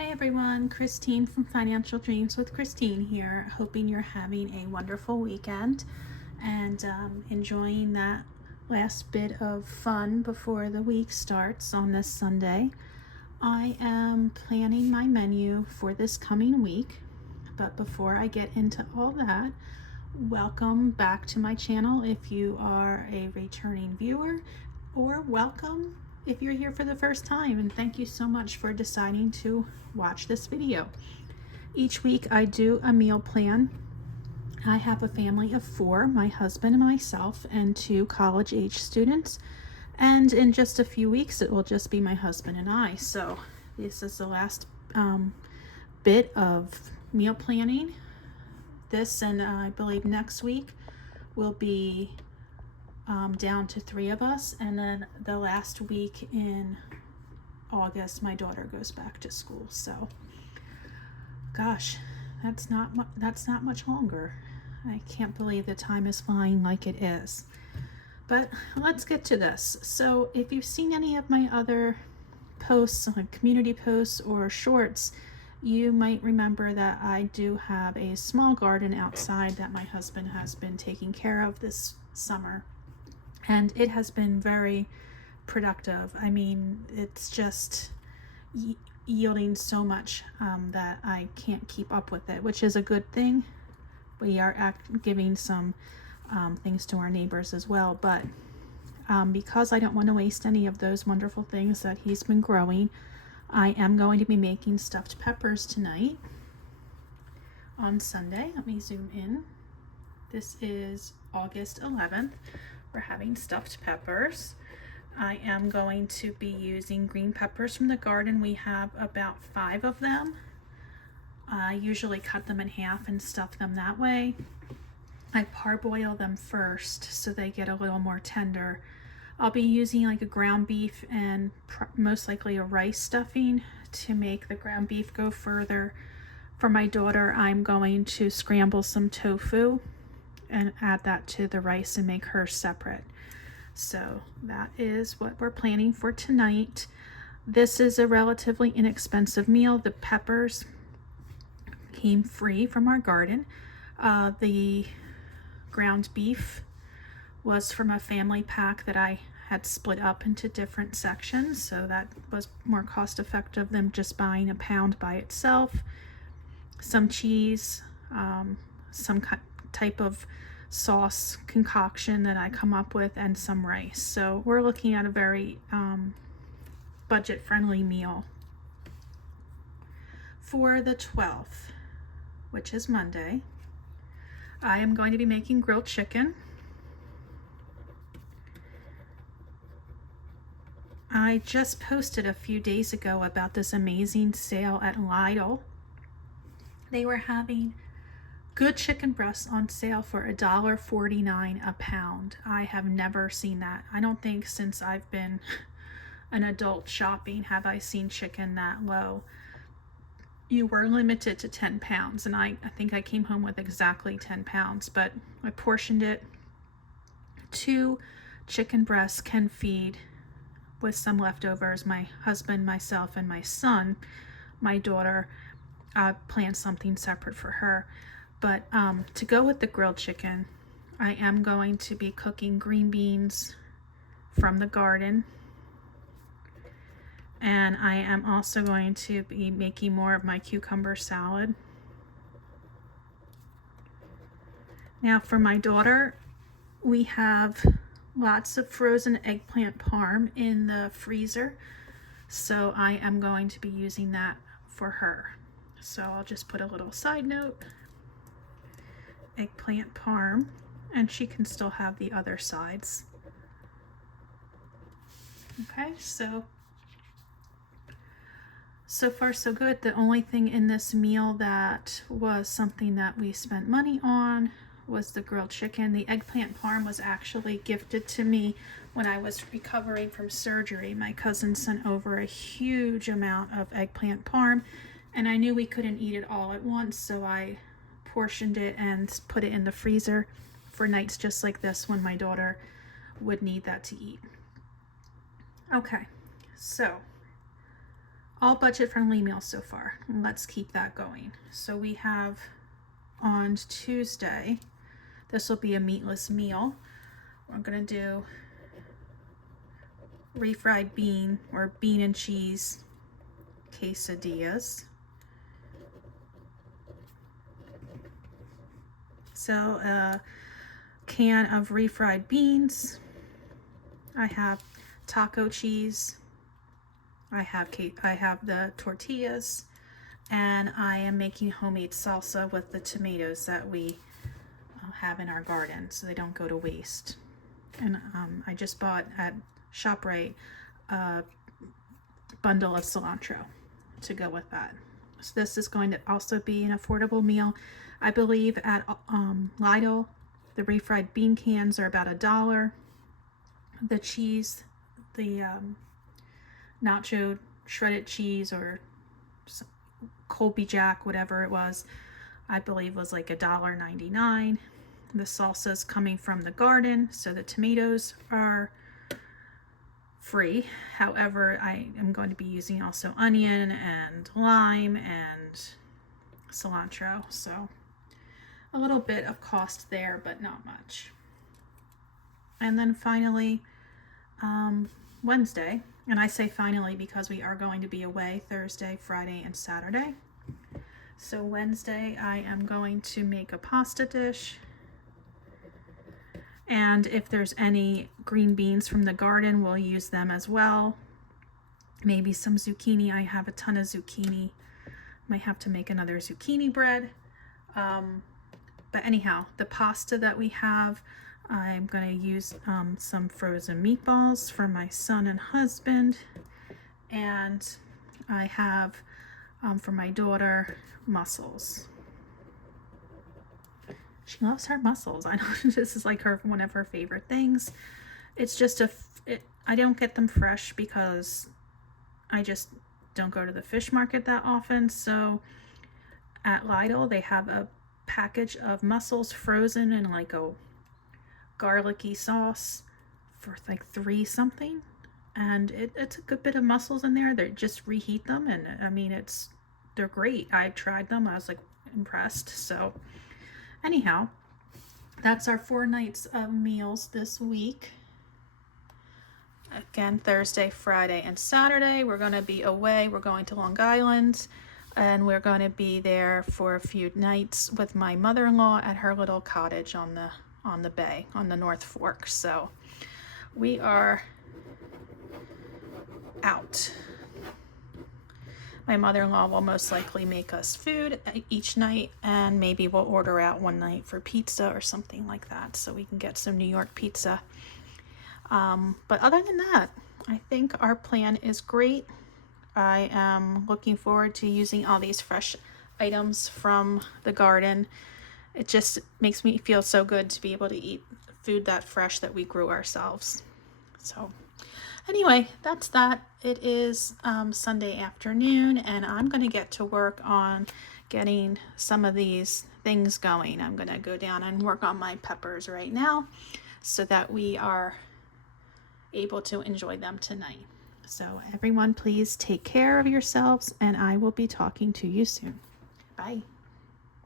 Hi everyone, Christine from Financial Dreams with Christine here. Hoping you're having a wonderful weekend and enjoying that last bit of fun before the week starts on this Sunday. I am planning my menu for this coming week, but before I get into all that, welcome back to my channel if you are a returning viewer, or welcome if you're here for the first time, and thank you so much for deciding to watch this video. Each week I do a meal plan. I have a family of 4, my husband and myself, and 2 college-age students, and in just a few weeks it will just be my husband and I. So this is the last bit of meal planning. This and I believe next week will be down to 3 of us, and then the last week in August my daughter goes back to school. So gosh, that's not much longer. I can't believe the time is flying like it is. But let's get to this. So if you've seen any of my other posts, like community posts or shorts, you might remember that I do have a small garden outside that my husband has been taking care of this summer. And it has been very productive. I mean, it's just yielding so much that I can't keep up with it, which is a good thing. We are giving some things to our neighbors as well, but because I don't want to waste any of those wonderful things that he's been growing, I am going to be making stuffed peppers tonight on Sunday. Let me zoom in. This is August 11th. We're having stuffed peppers. I am going to be using green peppers from the garden. We have about 5 of them. I usually cut them in half and stuff them that way. I parboil them first so they get a little more tender. I'll be using like a ground beef and most likely a rice stuffing to make the ground beef go further. For my daughter, I'm going to scramble some tofu and add that to the rice and make hers separate. So that is what we're planning for tonight. This is a relatively inexpensive meal. The peppers came free from our garden. The ground beef was from a family pack that I had split up into different sections, so that was more cost effective than just buying a pound by itself. Some cheese, some type of sauce concoction that I come up with, and some rice. So we're looking at a very budget-friendly meal. For the 12th, which is Monday, I am going to be making grilled chicken. I just posted a few days ago about this amazing sale at Lidl. They were having good chicken breasts on sale for $1.49 a pound. I have never seen that. I don't think since I've been an adult shopping have I seen chicken that low. You were limited to 10 pounds, and I think I came home with exactly 10 pounds, but I portioned it. 2 chicken breasts can feed, with some leftovers, my husband, myself, and my son. My daughter, planned something separate for her. But to go with the grilled chicken, I am going to be cooking green beans from the garden. And I am also going to be making more of my cucumber salad. Now for my daughter, we have lots of frozen eggplant parm in the freezer. So I am going to be using that for her. So I'll just put a little side note. Eggplant parm, and she can still have the other sides. Okay, so far so good. The only thing in this meal that was something that we spent money on was the grilled chicken. The eggplant parm was actually gifted to me when I was recovering from surgery. My cousin sent over a huge amount of eggplant parm, and I knew we couldn't eat it all at once, so I portioned it and put it in the freezer for nights just like this when my daughter would need that to eat. Okay, so all budget friendly meals so far. Let's keep that going. So we have on Tuesday, this will be a meatless meal. We're gonna do refried bean or bean and cheese quesadillas. So a can of refried beans. I have taco cheese. I have the tortillas, and I am making homemade salsa with the tomatoes that we have in our garden, so they don't go to waste. And I just bought at ShopRite a bundle of cilantro to go with that. So this is going to also be an affordable meal. I believe at Lidl, the refried bean cans are about $1. The cheese, the nacho shredded cheese or Colby Jack, whatever it was, I believe was like $1.99. The salsa is coming from the garden, so the tomatoes are free. However, I am going to be using also onion and lime and cilantro, so a little bit of cost there, but not much. And then finally, Wednesday, and I say finally because we are going to be away Thursday, Friday, and Saturday. So Wednesday, I am going to make a pasta dish. And if there's any green beans from the garden, we'll use them as well. Maybe some zucchini. I have a ton of zucchini. Might have to make another zucchini bread. But anyhow, the pasta that we have, I'm going to use some frozen meatballs for my son and husband. And I have, for my daughter, mussels. She loves her mussels. I know this is like one of her favorite things. It's just I don't get them fresh because I just don't go to the fish market that often. So at Lidl, they have a package of mussels frozen in like a garlicky sauce for like $3 something. And it's a good bit of mussels in there. They just reheat them, and I mean, they're great. I tried them. I was like impressed. So anyhow, that's our 4 nights of meals this week. Again, Thursday, Friday, and Saturday, we're going to be away. We're going to Long Island, and we're going to be there for a few nights with my mother-in-law at her little cottage on the bay, on the North Fork. So we are out. My mother-in-law will most likely make us food each night, and maybe we'll order out one night for pizza or something like that, so we can get some New York pizza. But other than that, I think our plan is great. I am looking forward to using all these fresh items from the garden. It just makes me feel so good to be able to eat food that fresh that we grew ourselves. So anyway, that's that. It is Sunday afternoon, and I'm going to get to work on getting some of these things going. I'm going to go down and work on my peppers right now so that we are able to enjoy them tonight. So everyone, please take care of yourselves, and I will be talking to you soon. Bye.